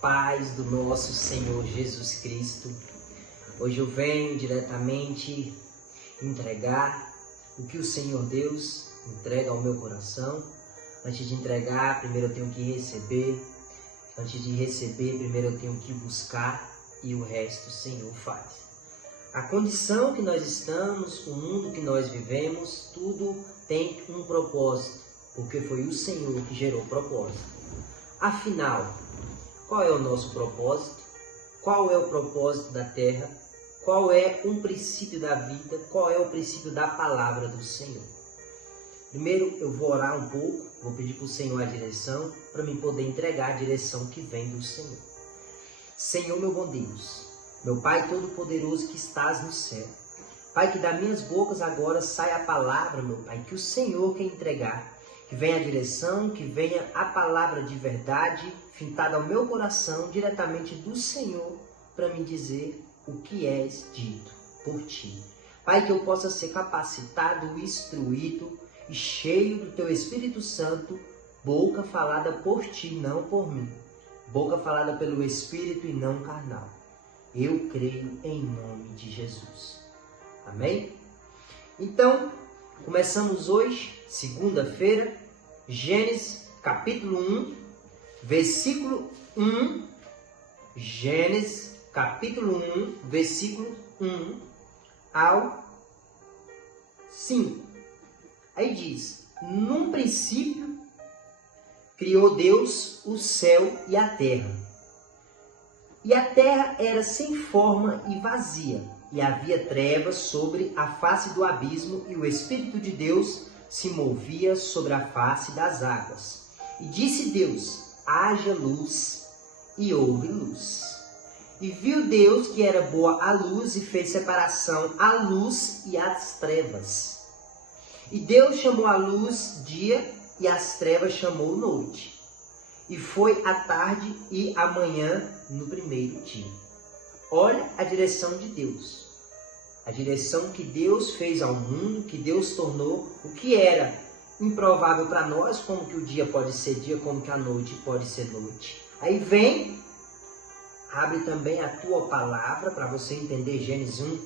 paz do nosso Senhor Jesus Cristo. Hoje eu venho diretamente entregar o que o Senhor Deus entrega ao meu coração. Antes de entregar, primeiro eu tenho que receber. Antes de receber, primeiro eu tenho que buscar e o resto o Senhor faz. A condição que nós estamos, o mundo que nós vivemos, tudo tem um propósito, porque foi o Senhor que gerou o propósito. Afinal, qual é o nosso propósito? Qual é o propósito da terra? Qual é um princípio da vida? Qual é o princípio da palavra do Senhor? Primeiro eu vou orar um pouco, vou pedir para o Senhor a direção, para mim poder entregar a direção que vem do Senhor. Senhor, meu bom Deus, meu Pai Todo-Poderoso que estás no céu, Pai, que das minhas bocas agora saia a palavra, meu Pai, que o Senhor quer entregar, que venha a direção, que venha a palavra de verdade, fintada ao meu coração, diretamente do Senhor, para me dizer o que és dito por Ti. Pai, que eu possa ser capacitado, instruído e cheio do Teu Espírito Santo, boca falada por Ti, não por mim. Boca falada pelo Espírito e não carnal. Eu creio em nome de Jesus. Amém? Então, começamos hoje, segunda-feira, Gênesis capítulo 1, versículo 1. Gênesis capítulo 1, versículo 1 ao 5. Aí diz: num princípio criou Deus o céu e a terra. E a terra era sem forma e vazia, e havia trevas sobre a face do abismo, e o Espírito de Deus se movia sobre a face das águas. E disse Deus: haja luz, e houve luz. E viu Deus que era boa a luz, e fez separação a luz e as trevas. E Deus chamou a luz dia, e as trevas chamou noite. E foi a tarde e a manhã no primeiro dia. Olha a direção de Deus. A direção que Deus fez ao mundo, que Deus tornou o que era improvável para nós, como que o dia pode ser dia, como que a noite pode ser noite. Aí vem, abre também a tua palavra para você entender Gênesis 1.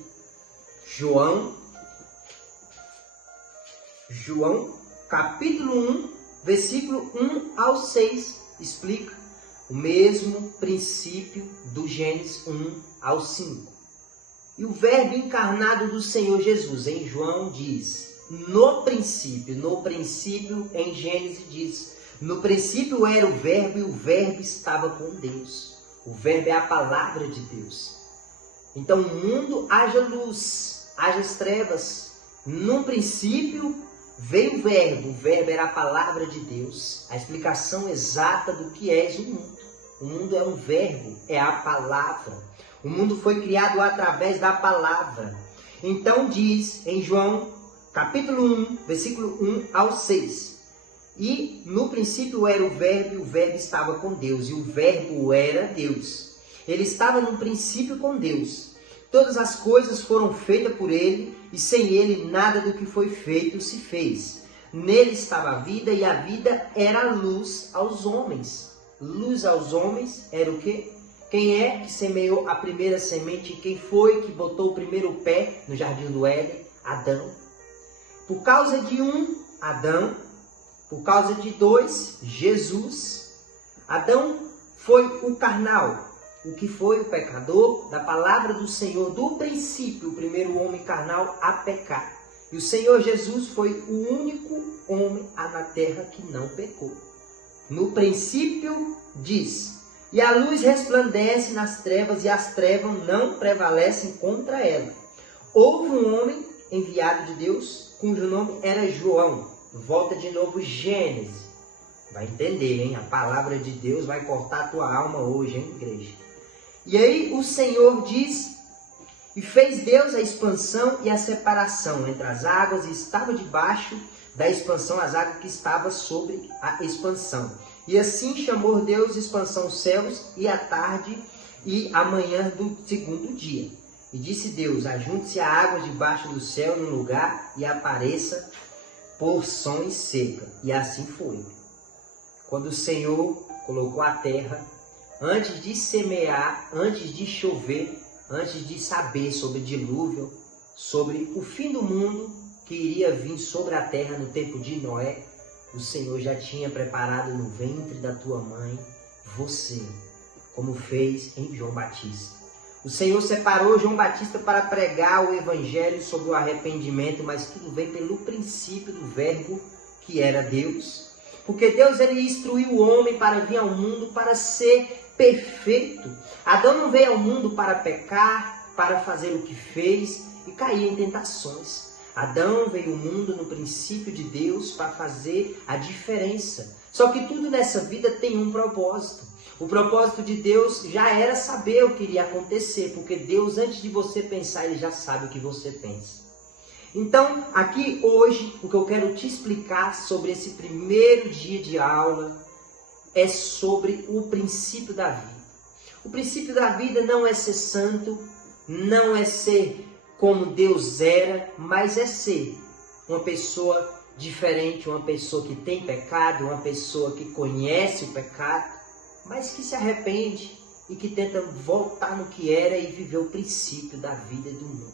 João, capítulo 1, versículo 1 ao 6, explica o mesmo princípio do Gênesis 1 ao 5. E o verbo encarnado do Senhor Jesus, em João diz, no princípio em Gênesis diz, no princípio era o verbo e o verbo estava com Deus. O verbo é a palavra de Deus. Então o mundo haja luz, haja as trevas. No princípio veio o verbo era a palavra de Deus. A explicação exata do que é o mundo. O mundo é um verbo, é a palavra. O mundo foi criado através da palavra. Então diz em João, capítulo 1, versículo 1 ao 6. E no princípio era o verbo, e o verbo estava com Deus, e o verbo era Deus. Ele estava no princípio com Deus. Todas as coisas foram feitas por ele, e sem ele nada do que foi feito se fez. Nele estava a vida, e a vida era a luz aos homens. Luz aos homens era o quê? Quem é que semeou a primeira semente? Quem foi que botou o primeiro pé no jardim do Éden? Adão. Por causa de um, Adão. Por causa de dois, Jesus. Adão foi o carnal. O que foi o pecador? Da palavra do Senhor, do princípio, o primeiro homem carnal a pecar. E o Senhor Jesus foi o único homem na terra que não pecou. No princípio diz, e a luz resplandece nas trevas, e as trevas não prevalecem contra ela. Houve um homem enviado de Deus, cujo nome era João. Volta de novo Gênesis. Vai entender, hein? A palavra de Deus vai cortar a tua alma hoje, hein, igreja? E aí o Senhor diz, e fez Deus a expansão e a separação entre as águas, e estava debaixo da expansão as águas que estavam sobre a expansão. E assim chamou Deus expansão os céus e a tarde e a manhã do segundo dia. E disse Deus, ajunte-se a água debaixo do céu num lugar e apareça porções secas. E assim foi. Quando o Senhor colocou a terra, antes de semear, antes de chover, antes de saber sobre dilúvio, sobre o fim do mundo que iria vir sobre a terra no tempo de Noé, o Senhor já tinha preparado no ventre da tua mãe você, como fez em João Batista. O Senhor separou João Batista para pregar o evangelho sobre o arrependimento, mas tudo vem pelo princípio do verbo que era Deus. Porque Deus ele instruiu o homem para vir ao mundo para ser perfeito. Adão não veio ao mundo para pecar, para fazer o que fez e cair em tentações. Adão veio ao mundo no princípio de Deus para fazer a diferença. Só que tudo nessa vida tem um propósito. O propósito de Deus já era saber o que iria acontecer, porque Deus, antes de você pensar, Ele já sabe o que você pensa. Então, aqui hoje, o que eu quero te explicar sobre esse primeiro dia de aula é sobre o princípio da vida. O princípio da vida não é ser santo, não é ser como Deus era, mas é ser uma pessoa diferente, uma pessoa que tem pecado, uma pessoa que conhece o pecado, mas que se arrepende e que tenta voltar no que era e viver o princípio da vida e do mundo.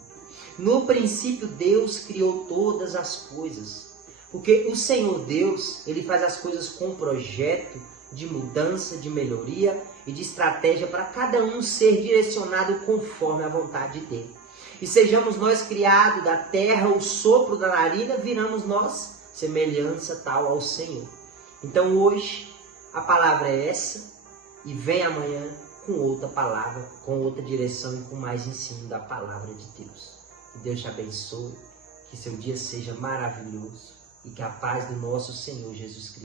No princípio, Deus criou todas as coisas, porque o Senhor Deus, Ele faz as coisas com um projeto de mudança, de melhoria e de estratégia para cada um ser direcionado conforme a vontade dEle. E sejamos nós criados da terra, o sopro da narina, viramos nós semelhança tal ao Senhor. Então hoje a palavra é essa e vem amanhã com outra palavra, com outra direção e com mais ensino da palavra de Deus. Que Deus te abençoe, que seu dia seja maravilhoso e que a paz do nosso Senhor Jesus Cristo